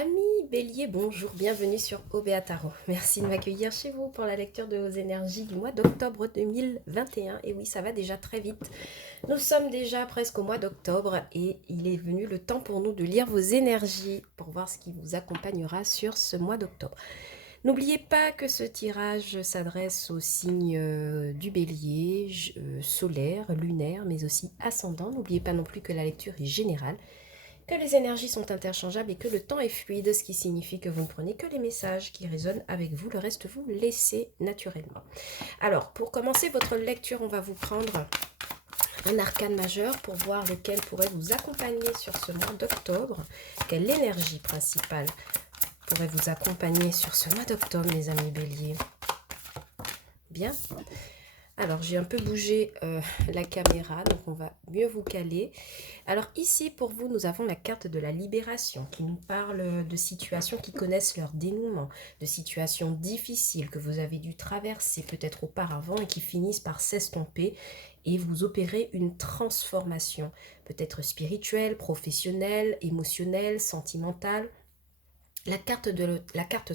Amis Bélier, bonjour, bienvenue sur OBA Tarot. Merci de m'accueillir chez vous pour la lecture de vos énergies du mois d'octobre 2021. Et oui, ça va déjà très vite. Nous sommes déjà presque au mois d'octobre et il est venu le temps pour nous de lire vos énergies pour voir ce qui vous accompagnera sur ce mois d'octobre. N'oubliez pas que ce tirage s'adresse au signe du bélier, solaire, lunaire, mais aussi ascendant. N'oubliez pas non plus que la lecture est générale, que les énergies sont interchangeables et que le temps est fluide, ce qui signifie que vous ne prenez que les messages qui résonnent avec vous, le reste vous laissez naturellement. Alors, pour commencer votre lecture, on va vous prendre un arcane majeur pour voir lequel pourrait vous accompagner sur ce mois d'octobre. Quelle énergie principale pourrait vous accompagner sur ce mois d'octobre, mes amis béliers? Bien. Alors, j'ai un peu bougé la caméra, donc on va mieux vous caler. Alors ici, pour vous, nous avons la carte de la libération qui nous parle de situations qui connaissent leur dénouement, de situations difficiles que vous avez dû traverser peut-être auparavant et qui finissent par s'estomper et vous opérez une transformation, peut-être spirituelle, professionnelle, émotionnelle, sentimentale. La carte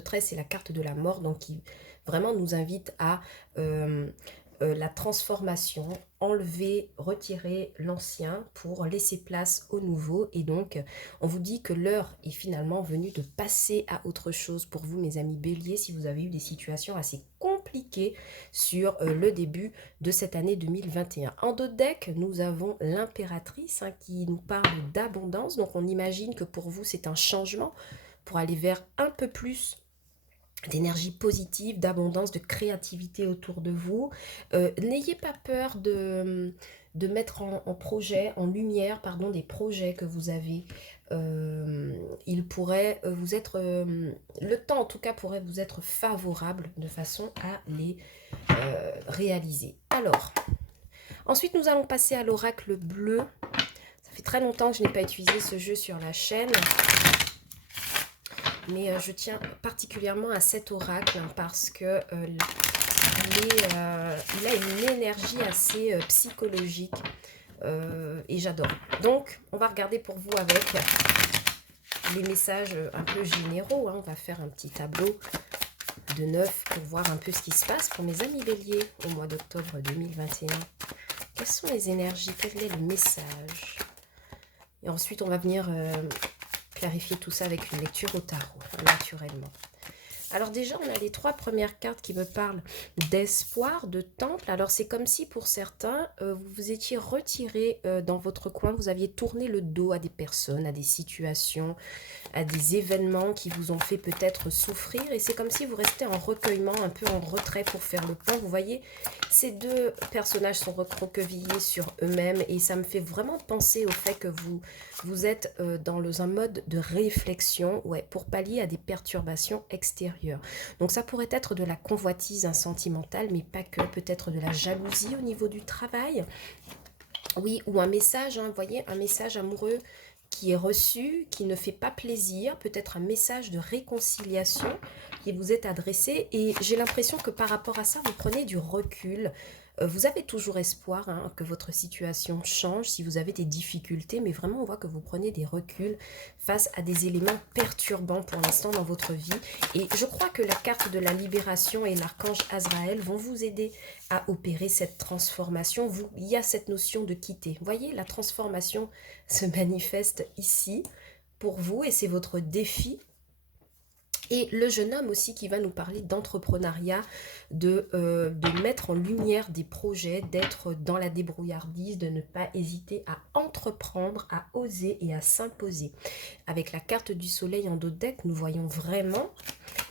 13, c'est la carte de la mort, donc qui vraiment nous invite à la transformation, enlever, retirer l'ancien pour laisser place au nouveau. Et donc, on vous dit que l'heure est finalement venue de passer à autre chose pour vous, mes amis béliers, si vous avez eu des situations assez compliquées sur le début de cette année 2021. En dos de deck, nous avons l'impératrice qui nous parle d'abondance. Donc, on imagine que pour vous, c'est un changement pour aller vers un peu plus d'énergie positive, d'abondance, de créativité autour de vous. N'ayez pas peur de mettre en projet, en lumière, pardon, des projets que vous avez. Il pourrait vous être, le temps en tout cas pourrait vous être favorable de façon à les réaliser. Alors, ensuite nous allons passer à l'oracle bleu. Ça fait très longtemps que je n'ai pas utilisé ce jeu sur la chaîne. Mais je tiens particulièrement à cet oracle parce que il a une énergie assez psychologique et j'adore. Donc, on va regarder pour vous avec les messages un peu généraux. On va faire un petit tableau de 9 pour voir un peu ce qui se passe pour mes amis béliers au mois d'octobre 2021. Quelles sont les énergies? Quel est le message? Et ensuite, on va venir clarifier tout ça avec une lecture au tarot, naturellement. Alors déjà, on a les trois premières cartes qui me parlent d'espoir, de temple. Alors c'est comme si pour certains, vous vous étiez retiré dans votre coin, vous aviez tourné le dos à des personnes, à des situations, à des événements qui vous ont fait peut-être souffrir. Et c'est comme si vous restez en recueillement, un peu en retrait pour faire le point. Vous voyez, ces deux personnages sont recroquevillés sur eux-mêmes et ça me fait vraiment penser au fait que vous êtes dans un mode de réflexion pour pallier à des perturbations extérieures. Donc ça pourrait être de la convoitise sentimentale, mais pas que, peut-être de la jalousie au niveau du travail. Oui, ou un message, vous voyez, un message amoureux qui est reçu, qui ne fait pas plaisir, peut-être un message de réconciliation qui vous est adressé. Et j'ai l'impression que par rapport à ça, vous prenez du recul. Vous avez toujours espoir que votre situation change si vous avez des difficultés, mais vraiment on voit que vous prenez des reculs face à des éléments perturbants pour l'instant dans votre vie. Et je crois que la carte de la libération et l'archange Azraël vont vous aider à opérer cette transformation. Il y a cette notion de quitter. Vous voyez, la transformation se manifeste ici pour vous et c'est votre défi. Et le jeune homme aussi qui va nous parler d'entrepreneuriat, de mettre en lumière des projets, d'être dans la débrouillardise, de ne pas hésiter à entreprendre, à oser et à s'imposer. Avec la carte du soleil en dos de deck, nous voyons vraiment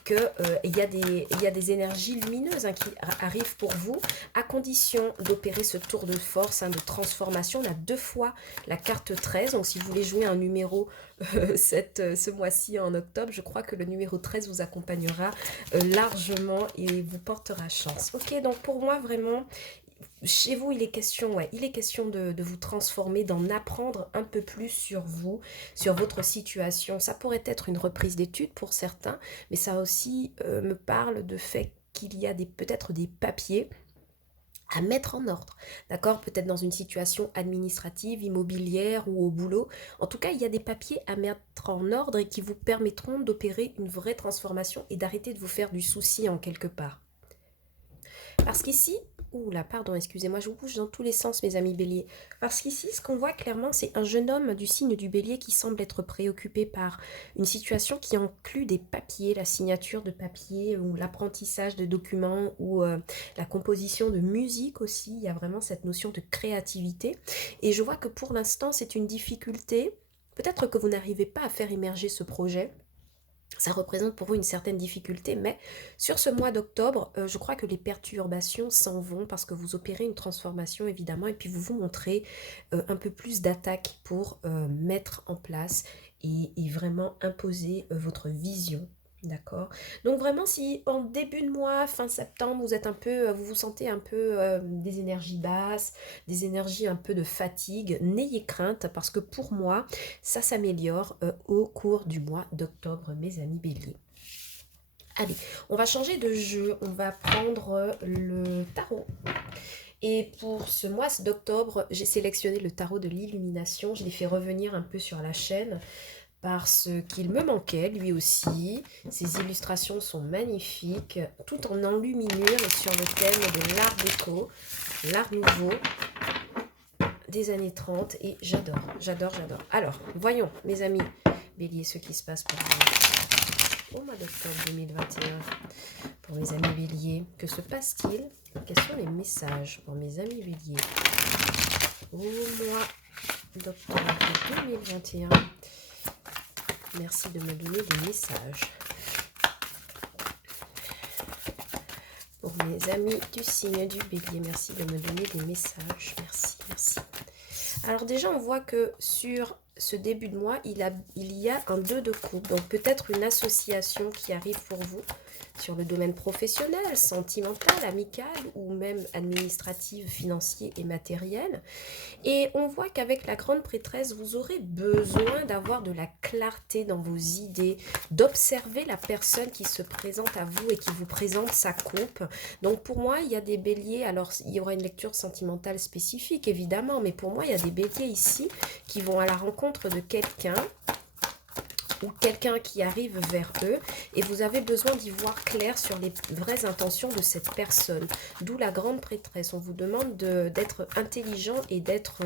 qu'il y a des énergies lumineuses qui arrivent pour vous, à condition d'opérer ce tour de force, de transformation. On a deux fois la carte 13, donc si vous voulez jouer un numéro ce mois-ci en octobre, je crois que le numéro 13 vous accompagnera largement et vous portera chance. Ok, donc pour moi vraiment, chez vous, il est question de vous transformer, d'en apprendre un peu plus sur vous, sur votre situation. Ça pourrait être une reprise d'études pour certains, mais ça aussi me parle de fait qu'il y a peut-être des papiers à mettre en ordre, d'accord? Peut-être dans une situation administrative, immobilière ou au boulot. En tout cas, il y a des papiers à mettre en ordre et qui vous permettront d'opérer une vraie transformation et d'arrêter de vous faire du souci en quelque part. Parce qu'ici, ouh là, pardon, excusez-moi, je vous bouge dans tous les sens, mes amis béliers. Parce qu'ici, ce qu'on voit clairement, c'est un jeune homme du signe du bélier qui semble être préoccupé par une situation qui inclut des papiers, la signature de papiers ou l'apprentissage de documents ou la composition de musique aussi. Il y a vraiment cette notion de créativité. Et je vois que pour l'instant, c'est une difficulté. Peut-être que vous n'arrivez pas à faire émerger ce projet. Ça représente pour vous une certaine difficulté, mais sur ce mois d'octobre, je crois que les perturbations s'en vont parce que vous opérez une transformation évidemment et puis vous vous montrez un peu plus d'attaque pour mettre en place et vraiment imposer votre vision. D'accord. Donc vraiment, si en début de mois, fin septembre, vous êtes un peu, vous vous sentez un peu des énergies basses, des énergies un peu de fatigue, n'ayez crainte parce que pour moi, ça s'améliore au cours du mois d'octobre, mes amis béliers. Allez, on va changer de jeu, on va prendre le tarot. Et pour ce mois d'octobre, j'ai sélectionné le tarot de l'illumination. Je l'ai fait revenir un peu sur la chaîne parce qu'il me manquait lui aussi. Ces illustrations sont magnifiques, tout en enluminure et sur le thème de l'art déco, l'art nouveau des années 30 et j'adore, j'adore, j'adore. Alors, voyons mes amis bélier ce qui se passe pour vous au mois d'octobre 2021. Pour mes amis béliers, que se passe-t-il? Quels sont les messages pour mes amis béliers au mois d'octobre 2021? Merci de me donner des messages. Pour mes amis du signe du bélier, merci de me donner des messages. Merci, merci. Alors déjà, on voit que sur ce début de mois, il y a un 2 de coupe. Donc peut-être une association qui arrive pour vous sur le domaine professionnel, sentimental, amical ou même administratif, financier et matériel. Et on voit qu'avec la grande prêtresse, vous aurez besoin d'avoir de la clarté dans vos idées, d'observer la personne qui se présente à vous et qui vous présente sa coupe. Donc pour moi, il y a des béliers, alors il y aura une lecture sentimentale spécifique évidemment, mais pour moi, il y a des béliers ici qui vont à la rencontre de quelqu'un ou quelqu'un qui arrive vers eux et vous avez besoin d'y voir clair sur les vraies intentions de cette personne. D'où la grande prêtresse. On vous demande d'être intelligent et d'être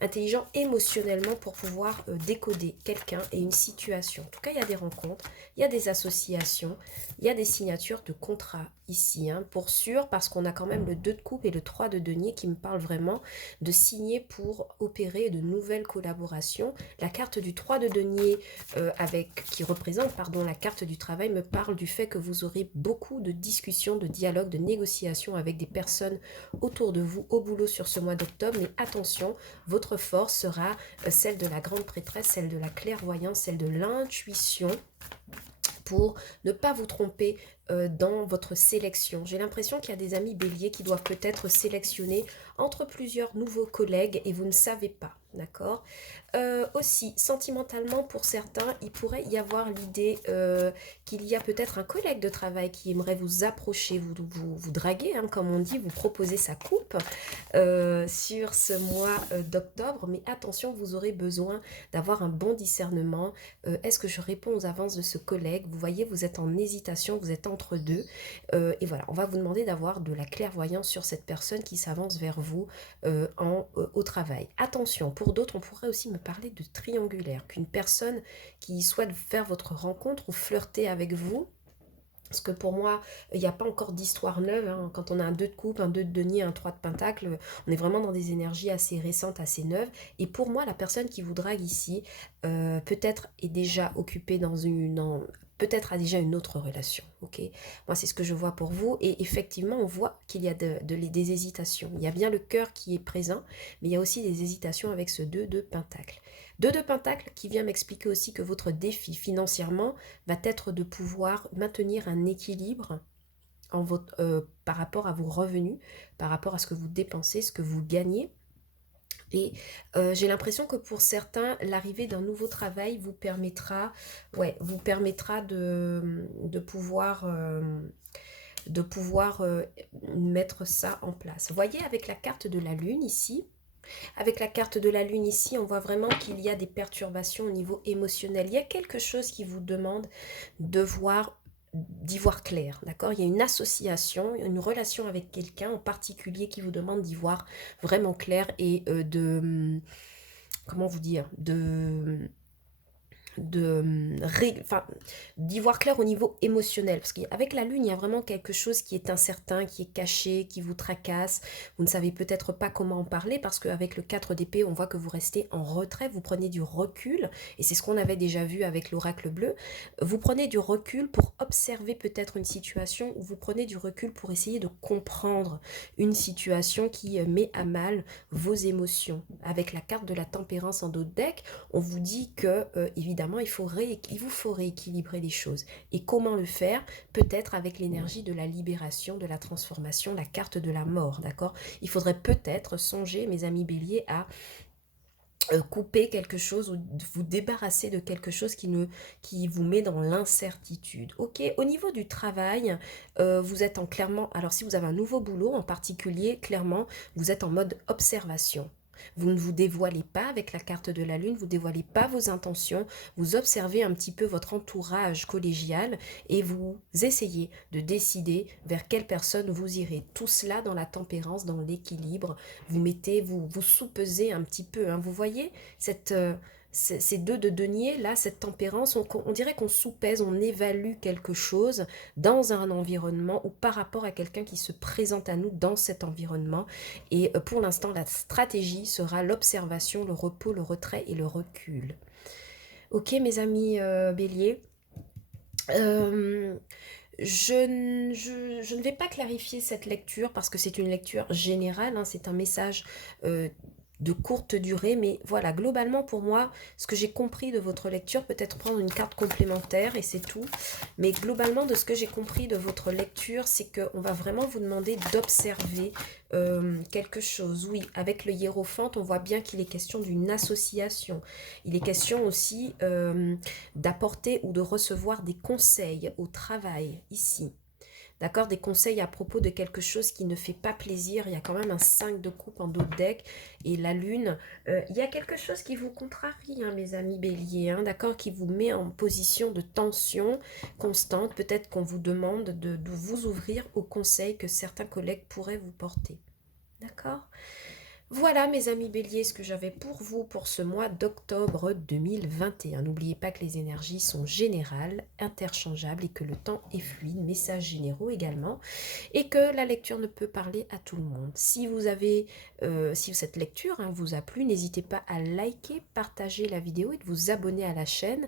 intelligent émotionnellement pour pouvoir décoder quelqu'un et une situation. En tout cas, il y a des rencontres, il y a des associations, il y a des signatures de contrats ici, hein, pour sûr, parce qu'on a quand même le 2 de coupe et le 3 de denier qui me parlent vraiment de signer pour opérer de nouvelles collaborations. La carte du 3 de denier qui représente la carte du travail me parle du fait que vous aurez beaucoup de discussions, de dialogues, de négociations avec des personnes autour de vous au boulot sur ce mois d'octobre. Mais attention, votre force sera celle de la grande prêtresse, celle de la clairvoyance, celle de l'intuition pour ne pas vous tromper dans votre sélection. J'ai l'impression qu'il y a des amis béliers qui doivent peut-être sélectionner entre plusieurs nouveaux collègues et vous ne savez pas, d'accord? Aussi, sentimentalement, pour certains, il pourrait y avoir l'idée qu'il y a peut-être un collègue de travail qui aimerait vous approcher, vous draguer, hein, comme on dit, vous proposer sa coupe sur ce mois d'octobre. Mais attention, vous aurez besoin d'avoir un bon discernement. Est-ce que je réponds aux avances de ce collègue? Vous voyez, vous êtes en hésitation, vous êtes entre deux. Et voilà, on va vous demander d'avoir de la clairvoyance sur cette personne qui s'avance vers vous au travail. Attention, pour d'autres, on pourrait aussi me parler de triangulaire, qu'une personne qui souhaite faire votre rencontre ou flirter avec vous. Parce que pour moi, il n'y a pas encore d'histoire neuve, hein. Quand on a un 2 de coupe, un 2 de denier, un 3 de pentacle, on est vraiment dans des énergies assez récentes, assez neuves. Et pour moi, la personne qui vous drague ici, peut-être est déjà occupée peut-être a déjà une autre relation, ok? Moi, c'est ce que je vois pour vous. Et effectivement, on voit qu'il y a des hésitations. Il y a bien le cœur qui est présent, mais il y a aussi des hésitations avec ce 2 de pentacle. 2 de pentacle qui vient m'expliquer aussi que votre défi financièrement va être de pouvoir maintenir un équilibre par rapport à vos revenus, par rapport à ce que vous dépensez, ce que vous gagnez. Et j'ai l'impression que pour certains, l'arrivée d'un nouveau travail vous permettra de pouvoir de pouvoir mettre ça en place. Vous voyez avec la carte de la lune ici, avec la carte de la lune ici, on voit vraiment qu'il y a des perturbations au niveau émotionnel. Il y a quelque chose qui vous demande d'y voir clair, d'accord? Il y a une association, une relation avec quelqu'un en particulier qui vous demande d'y voir vraiment clair et comment vous dire, enfin, d'y voir clair au niveau émotionnel, parce qu'avec la lune il y a vraiment quelque chose qui est incertain, qui est caché, qui vous tracasse, vous ne savez peut-être pas comment en parler, parce qu'avec le 4 d'épée on voit que vous restez en retrait, vous prenez du recul, et c'est ce qu'on avait déjà vu avec l'oracle bleu, vous prenez du recul pour observer peut-être une situation, ou vous prenez du recul pour essayer de comprendre une situation qui met à mal vos émotions. Avec la carte de la tempérance en dos de deck, on vous dit que, évidemment, il vous faut rééquilibrer les choses. Et comment le faire? Peut-être avec l'énergie de la libération, de la transformation, la carte de la mort, d'accord? Il faudrait peut-être songer, mes amis béliers, à couper quelque chose ou vous débarrasser de quelque chose qui vous met dans l'incertitude. Ok, au niveau du travail, vous êtes clairement, alors si vous avez un nouveau boulot en particulier, clairement, vous êtes en mode observation. Vous ne vous dévoilez pas avec la carte de la lune, vous ne dévoilez pas vos intentions, vous observez un petit peu votre entourage collégial et vous essayez de décider vers quelle personne vous irez. Tout cela dans la tempérance, dans l'équilibre. Vous soupesez un petit peu, hein. Vous voyez ces deux de denier, là, cette tempérance, on dirait qu'on soupèse, on évalue quelque chose dans un environnement ou par rapport à quelqu'un qui se présente à nous dans cet environnement. Et pour l'instant, la stratégie sera l'observation, le repos, le retrait et le recul. Ok, mes amis béliers, je ne vais pas clarifier cette lecture parce que c'est une lecture générale, hein, c'est un message de courte durée, mais voilà, globalement pour moi, ce que j'ai compris de votre lecture, peut-être prendre une carte complémentaire et c'est tout, mais globalement de ce que j'ai compris de votre lecture, c'est qu'on va vraiment vous demander d'observer quelque chose. Oui, avec le hiérophante, on voit bien qu'il est question d'une association. Il est question aussi d'apporter ou de recevoir des conseils au travail, ici. D'accord, des conseils à propos de quelque chose qui ne fait pas plaisir. Il y a quand même un 5 de coupe en dos de deck et la lune. Il y a quelque chose qui vous contrarie, hein, mes amis béliers, hein, d'accord, qui vous met en position de tension constante. Peut-être qu'on vous demande de vous ouvrir aux conseils que certains collègues pourraient vous porter. D'accord ? Voilà mes amis béliers ce que j'avais pour vous pour ce mois d'octobre 2021. N'oubliez pas que les énergies sont générales, interchangeables et que le temps est fluide, messages généraux également, et que la lecture ne peut parler à tout le monde. Si cette lecture vous a plu, n'hésitez pas à liker, partager la vidéo et de vous abonner à la chaîne.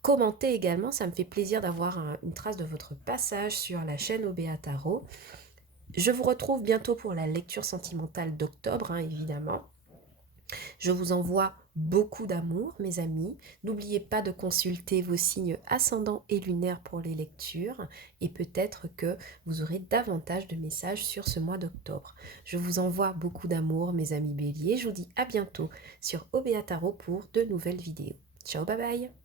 Commentez également, ça me fait plaisir d'avoir une trace de votre passage sur la chaîne Obéa Tarot. Je vous retrouve bientôt pour la lecture sentimentale d'octobre, hein, évidemment. Je vous envoie beaucoup d'amour, mes amis. N'oubliez pas de consulter vos signes ascendants et lunaires pour les lectures. Et peut-être que vous aurez davantage de messages sur ce mois d'octobre. Je vous envoie beaucoup d'amour, mes amis béliers. Je vous dis à bientôt sur Obéa Tarot pour de nouvelles vidéos. Ciao, bye bye!